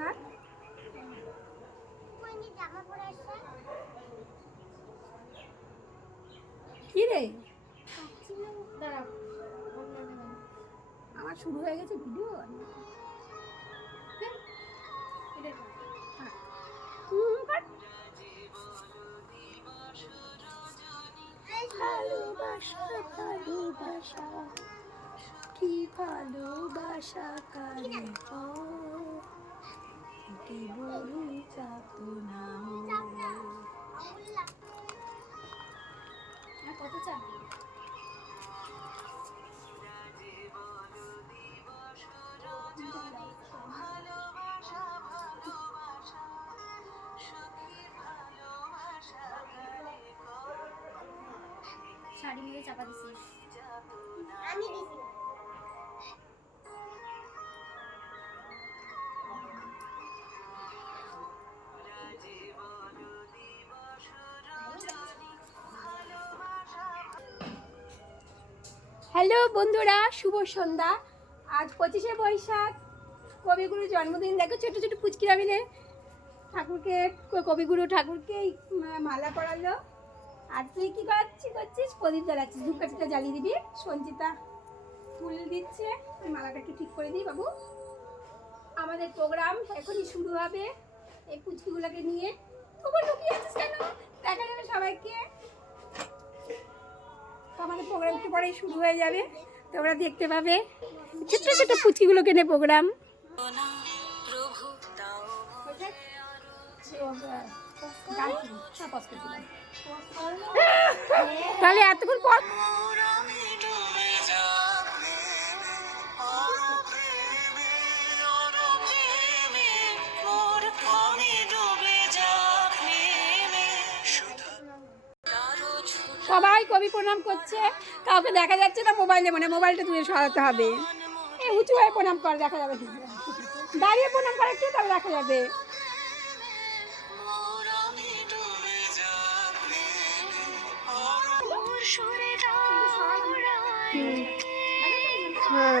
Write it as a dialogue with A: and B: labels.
A: আসছে
B: কি রে? আমার শুরু হয়ে গেছে ভিডিও? ভালোবাসা ভালোবাসা কি ভালোবাসা কারে কি বলি
A: কত চাপ শাড়ি মিলে চাপা দিছিস। আমি দিছি।
B: হ্যালো বন্ধুরা, শুভ সন্ধ্যা। আজ পঁচিশে বৈশাখ কবিগুরু জন্মদিন। দেখো ছোটো ছোটো পুচকিরা মিলে ঠাকুরকে, কবিগুরু ঠাকুরকে মালা পরালো। আর তুই কি করছিস করছিস? প্রদীপ জ্বালাচ্ছিস, ধূপকাঠিটা জ্বালিয়ে দিবি। সঞ্চিতা ফুল দিচ্ছে মালাটা একটু ঠিক করে দিই বাবু। আমাদের প্রোগ্রাম এখনই শুরু হবে এই পুচকিগুলোকে নিয়ে। তবু লুকিয়ে আছিস কেন? দেখা যাবে সবাইকে। তো আমাদের প্রোগ্রাম একটু পরেই শুরু হয়ে যাবে। তোমরা দেখতে পাবে ছোট্ট ছোট্ট পুচকিগুলোকে নিয়ে প্রোগ্রাম তাহলে এতক্ষণ পর সবাই কবি প্রণাম করছে। কাউকে দেখা যাচ্ছে না মোবাইলে মানে মোবাইলটা তুলে সরাতে হবে। এই উঁচু হয়ে প্রণাম কর, দেখা যাবে। দাঁড়িয়ে প্রণাম করে, একটু তাহলে দেখা যাবে। হ্যাঁ